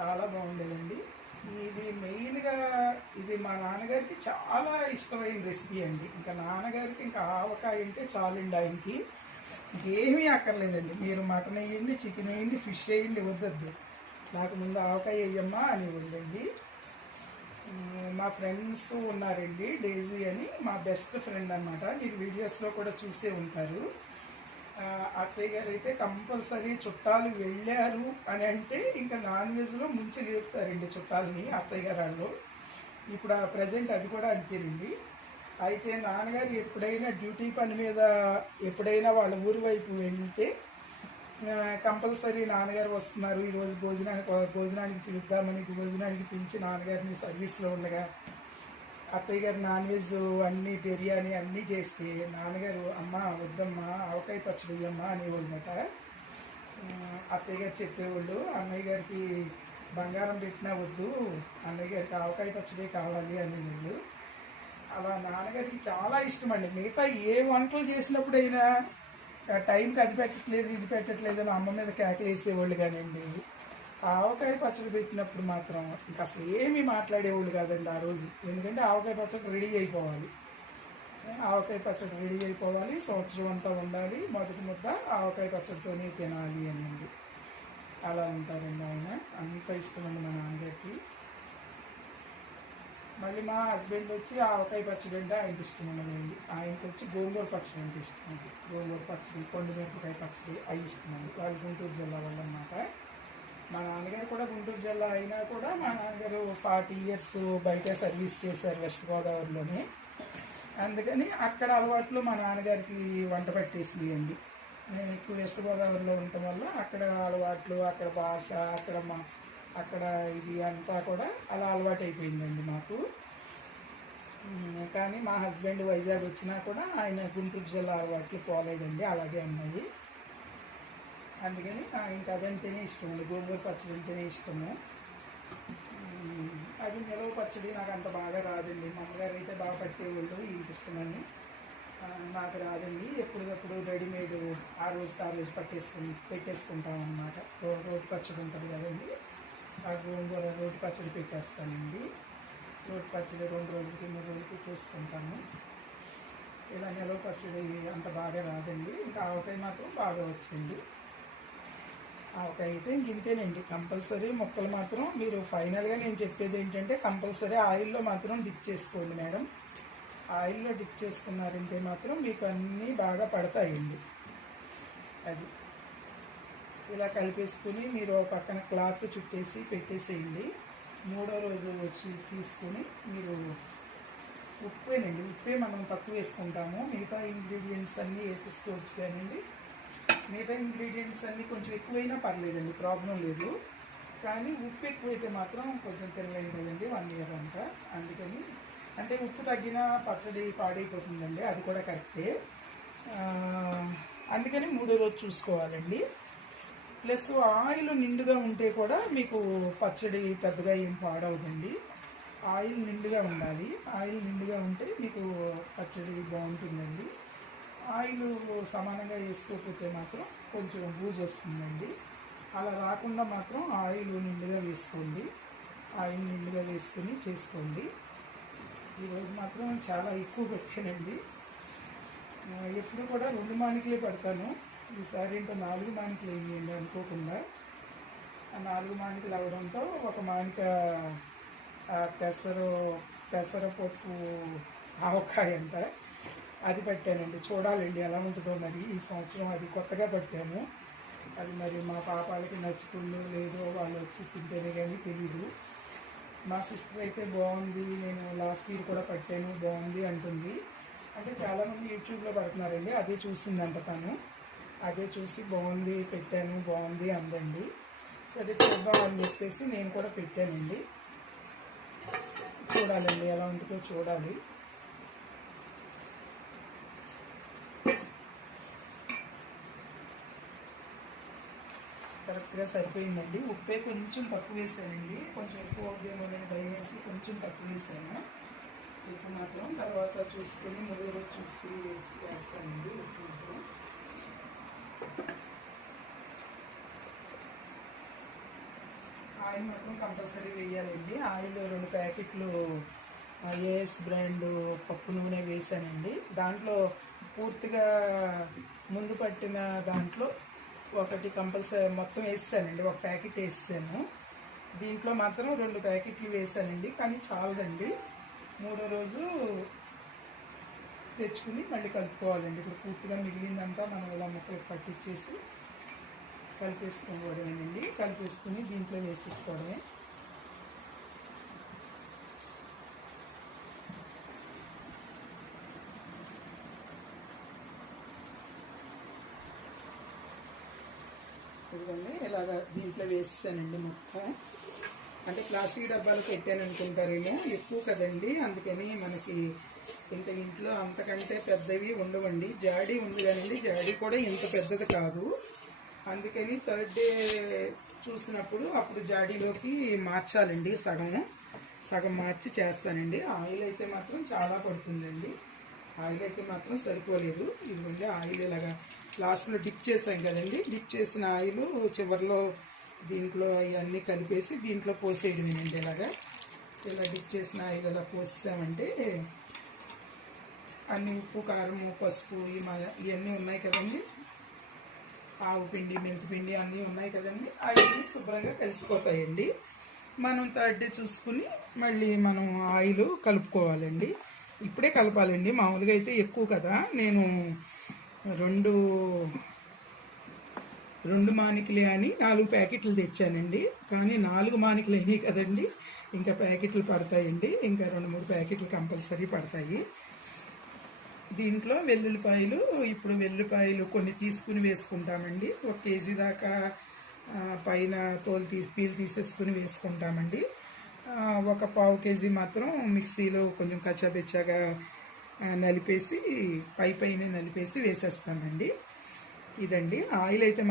చాలా బాగుండేదండి. ఇది మెయిన్గా ఇది మా నాన్నగారికి చాలా ఇష్టమైన రెసిపీ అండి. ఇంకా నాన్నగారికి ఇంకా ఆవకాయ అంటే చాలండి ఆయనకి. ఇంకేమీ అక్కర్లేదండి. మీరు మటన్ వేయండి, చికెన్ వేయండి, ఫిష్ వేయండి, వద్దొద్దు, నాకు ముందు ఆవకాయ వేయమ్మా అని వద్దండి. మా ఫ్రెండ్స్ ఉన్నారండి, డేజీ అని మా బెస్ట్ ఫ్రెండ్ అనమాట. మీరు వీడియోస్లో కూడా చూసే ఉంటారు. అత్తయ్య గారు అయితే కంపల్సరీ చుట్టాలు వెళ్ళారు అని అంటే ఇంకా నాన్ వెజ్లో ముంచి లేపుతారండి చుట్టాలని అత్తయ్య గారు వాళ్ళు. ఇప్పుడు ఆ ప్రజెంట్ అది కూడా అంతేనండి. అయితే నాన్నగారు ఎప్పుడైనా డ్యూటీ పని మీద ఎప్పుడైనా వాళ్ళ ఊరి వైపు వెళ్తే కంపల్సరీ నాన్నగారు వస్తున్నారు, ఈరోజు భోజనానికి పిలుద్దామని భోజనానికి పిలిచి నాన్నగారిని సర్వీస్లో ఉండగా అత్తయ్య గారు నాన్ వెజ్ అన్నీ బిర్యానీ అన్నీ చేస్తే నాన్నగారు అమ్మ వద్దమ్మా ఆవకాయ పచ్చడి అమ్మా అనేవాళ్ళమాట. అత్తయ్య గారు చెప్పేవాళ్ళు అన్నయ్య గారికి బంగారం పెట్టినా వద్దు, అన్నయ్య గారికి ఆవకాయ పచ్చడి కావాలి అనేవాళ్ళు. అలా నాన్నగారికి చాలా ఇష్టం అండి. మిగతా ఏ వంటలు చేసినప్పుడైనా టైంకి అది పెట్టట్లేదు ఇది పెట్టట్లేదు అని అమ్మ మీద కేకలు వేసేవాళ్ళు కానివ్వండి, ఆవకాయ పచ్చడి పెట్టినప్పుడు మాత్రం ఇంకా అసలు ఏమీ మాట్లాడేవాళ్ళు కాదండి ఆ రోజు. ఎందుకంటే ఆవకాయ పచ్చడి రెడీ అయిపోవాలి, ఆవకాయ పచ్చడి రెడీ అయిపోవాలి, సంవత్సరం అంతా ఉండాలి, మొదటి ముద్ద ఆవకాయ పచ్చడితోనే తినాలి అనండి. అలా ఉంటారండి ఆయన. అంత ఇష్టమండి మా నాన్నగారికి. మళ్ళీ మా హస్బెండ్ వచ్చి ఆవకాయ పచ్చడి అంటే ఆయనకి ఇష్టం ఉండదండి. ఆయనకి వచ్చి గోంగూర పచ్చడి అంటే ఇష్టం అండి. గోంగూర పచ్చడి, కొండ మిరపకాయ పచ్చడి అవి ఇష్టం అండి. వాళ్ళు గుంటూరు జిల్లా వాళ్ళు అన్నమాట. మా నాన్నగారు కూడా గుంటూరు జిల్లా అయినా కూడా మా నాన్నగారు 40 years బయట సర్వీస్ చేశారు వెస్ట్ గోదావరిలోనే. అందుకని అక్కడ అలవాట్లు మా నాన్నగారికి వంట పట్టేసింది అండి. నేను ఎక్కువ వెస్ట్ గోదావరిలో ఉండటం వల్ల అక్కడ అలవాట్లు, అక్కడ భాష, అక్కడ ఇది అంతా కూడా అలా అలవాటు అయిపోయిందండి మాకు. కానీ మా హస్బెండ్ వైజాగ్ వచ్చినా కూడా ఆయన గుంటూరు జిల్లా అలవాట్లు పోలేదండి, అలాగే ఉన్నాయి. అందుకని ఆయనకి అదంటేనే ఇష్టం అండి, గోంగూర పచ్చడి అంటేనే ఇష్టము. అది నిలవ పచ్చడి నాకు అంత బాగా రాదండి. మా అమ్మగారు అయితే బాగా పట్టేవాళ్ళు, ఇంక ఇష్టమని. నాకు రాదండి. ఎప్పటికప్పుడు రెడీమేడ్ ఆ రోజు పెట్టేసుకుంటాం అన్నమాట. రోటి పచ్చడి ఉంటుంది కదండి, ఆ గోంగూర రోటి పచ్చడి పెట్టేస్తానండి. రోటి పచ్చడి 2 రోజులకి 3 రోజులకి చేసుకుంటాను. ఇలా నిలవ పచ్చడి అంత బాగా రాదండి. ఇంకా ఆవకాయ మాత్రం బాగా వచ్చింది. ఆవకాయ అయితే ఇంతేనండి. కంపల్సరీ ముక్కలు మాత్రం మీరు ఫైనల్గా నేను చెప్పేది ఏంటంటే కంపల్సరీ ఆయిల్లో మాత్రం డిప్ చేసుకోండి మేడం. ఆయిల్లో డిప్ చేసుకున్నారంటే మాత్రం మీకు అన్నీ బాగా పడతాయండి. అది ఇలా కలిపేసుకుని మీరు పక్కన క్లాత్ చుట్టేసి పెట్టేసేయండి. 3వ రోజు వచ్చి తీసుకుని మీరు ఉప్పేనండి, ఉప్పే మనం తక్కువ వేసుకుంటాము. మిగతా ఇంగ్రీడియంట్స్ అన్నీ వేసేసుకోవచ్చు కానివ్వండి. మిగతా ఇంగ్రీడియంట్స్ అన్నీ కొంచెం ఎక్కువైనా పర్లేదండి, ప్రాబ్లం లేదు. కానీ ఉప్పు ఎక్కువైతే మాత్రం కొంచెం తినలేదు కదండి 1 year అంతా. అందుకని అంటే ఉప్పు తగ్గినా పచ్చడి పాడైపోతుందండి, అది కూడా కరెక్టే. అందుకని 3వ రోజు చూసుకోవాలండి. ప్లస్ ఆయిల్ నిండుగా ఉంటే కూడా మీకు పచ్చడి పెద్దగా ఏం పాడవుతుంది. ఆయిల్ నిండుగా ఉండాలి. ఆయిల్ నిండుగా ఉంటే మీకు పచ్చడి బాగుంటుందండి. ఆయిల్ సమానంగా వేసుకోకపోతే మాత్రం కొంచెం బూజు వస్తుందండి. అలా రాకుండా మాత్రం ఆయిల్ నిండుగా వేసుకోండి. ఆయిల్ నిండుగా వేసుకొని చేసుకోండి. ఈరోజు మాత్రం చాలా ఎక్కువ పెట్టానండి. ఎప్పుడు కూడా 2 మానికలే పెడతాను. ఈసారి ఇంకా 4 మానికలు వేయండి అనుకోకుండా. ఆ 4 మానికలు అవడంతో 1 మానిక పెసరపప్పు ఆవకాయ అంట అది పెట్టానండి. చూడాలండి ఎలా ఉంటుందో మరి. ఈ సంవత్సరం అది కొత్తగా పెట్టాము. అది మరి మా పాపాలకి నచ్చుతుందో లేదో వాళ్ళు వచ్చి తింటేనే కానీ తెలీదు. మా సిస్టర్ అయితే బాగుంది, నేను లాస్ట్ ఇయర్ కూడా పెట్టాను బాగుంది అంటుంది. అంటే చాలామంది యూట్యూబ్లో పెడుతున్నారండి, అదే చూసిందంట తను. అదే చూసి బాగుంది పెట్టాను బాగుంది అందండి. సరే చూద్దాం అని చెప్పేసి నేను కూడా పెట్టానండి. చూడాలండి ఎలా ఉంటుందో చూడాలి. కరెక్ట్గా సరిపోయిందండి. ఉప్పే కొంచెం తక్కువ వేసానండి, కొంచెం ఎక్కువ అవుతుందేమో నేను భయం వేసి కొంచెం తక్కువ వేసాను. ఉప్పు మాత్రం తర్వాత చూసుకొని 3వ రోజు చూసుకుని వేస్తానండి ఉప్పు మాత్రం. ఆయిల్ మాత్రం కంపల్సరీ వేయాలండి. ఆయిల్ 2 ప్యాకెట్లు ఏఎస్ బ్రాండ్ పప్పు నూనె వేసానండి. దాంట్లో పూర్తిగా ముందు పట్టిన దాంట్లో ఒకటి కంపల్సరీ మొత్తం వేసానండి, ఒక ప్యాకెట్ వేసాను. దీంట్లో మాత్రం 2 ప్యాకెట్లు వేసానండి, కానీ చాలదండి. 3వ రోజు తెచ్చుకుని మళ్ళీ కలుపుకోవాలండి. ఇప్పుడు పూర్తిగా మిగిలిందంతా మనం ఇలా ముక్కలు పట్టించేసి కలిపేసుకోవడమేనండి. కలిపేసుకుని దీంట్లో వేసేసుకోవడమే. ఇదిగోండి ఇలాగా దీంట్లో వేసానండి మొత్తం. అంటే ప్లాస్టిక్ డబ్బాలు పెట్టాను అనుకుంటారేమో, ఎక్కువ కదండి, అందుకని మనకి ఇంకా ఇంట్లో అంతకంటే పెద్దవి ఉండవండి. జాడీ ఉంది కానండి, జాడీ కూడా ఇంత పెద్దది కాదు. అందుకని 3rd డే చూసినప్పుడు అప్పుడు జాడీలోకి మార్చాలండి, సగం మార్చి చేస్తానండి. ఆయిల్ అయితే మాత్రం చాలా పడుతుందండి, ఆయిల్ అయితే మాత్రం సరిపోలేదు. ఇదిగోండి ఆయిల్ ఇలాగా లాస్ట్లో డిప్ చేసాం కదండి, డిప్ చేసిన ఆయిల్ చివరిలో దీంట్లో అవన్నీ కలిపేసి దీంట్లో పోసేయడమేనండి. ఇలా డిప్ చేసిన ఆయిల్ ఇలా పోసామంటే అన్ని ఉప్పు, కారము, పసుపు ఇవన్నీ ఉన్నాయి కదండి, ఆవు పిండి, మెంతిపిండి అన్నీ ఉన్నాయి కదండి, అవన్నీ శుభ్రంగా కలిసిపోతాయండి. మనం 3rd డే చూసుకుని మళ్ళీ మనం ఆయిల్ కలుపుకోవాలండి. ఇప్పుడే కలపాలండి, మామూలుగా అయితే ఎక్కువ కదా. నేను రెండు మానికలే అని 4 ప్యాకెట్లు తెచ్చానండి, కానీ 4 మానికలు అయినాయి కదండి, ఇంకా ప్యాకెట్లు పడతాయండి, ఇంకా 2-3 ప్యాకెట్లు కంపల్సరీ పడతాయి. దీంట్లో ఇప్పుడు వెల్లుల్లిపాయలు కొన్ని తీసుకుని వేసుకుంటామండి. 1 కేజీ దాకా పైన పీల్ తీసేసుకుని వేసుకుంటామండి. ఒక 1/2 కేజీ మాత్రం మిక్సీలో కొంచెం కచ్చాబెచ్చాగా నలిపేసి పైన నలిపేసి వేసేస్తామండి. ఇదండి ఆయిల్ అయితే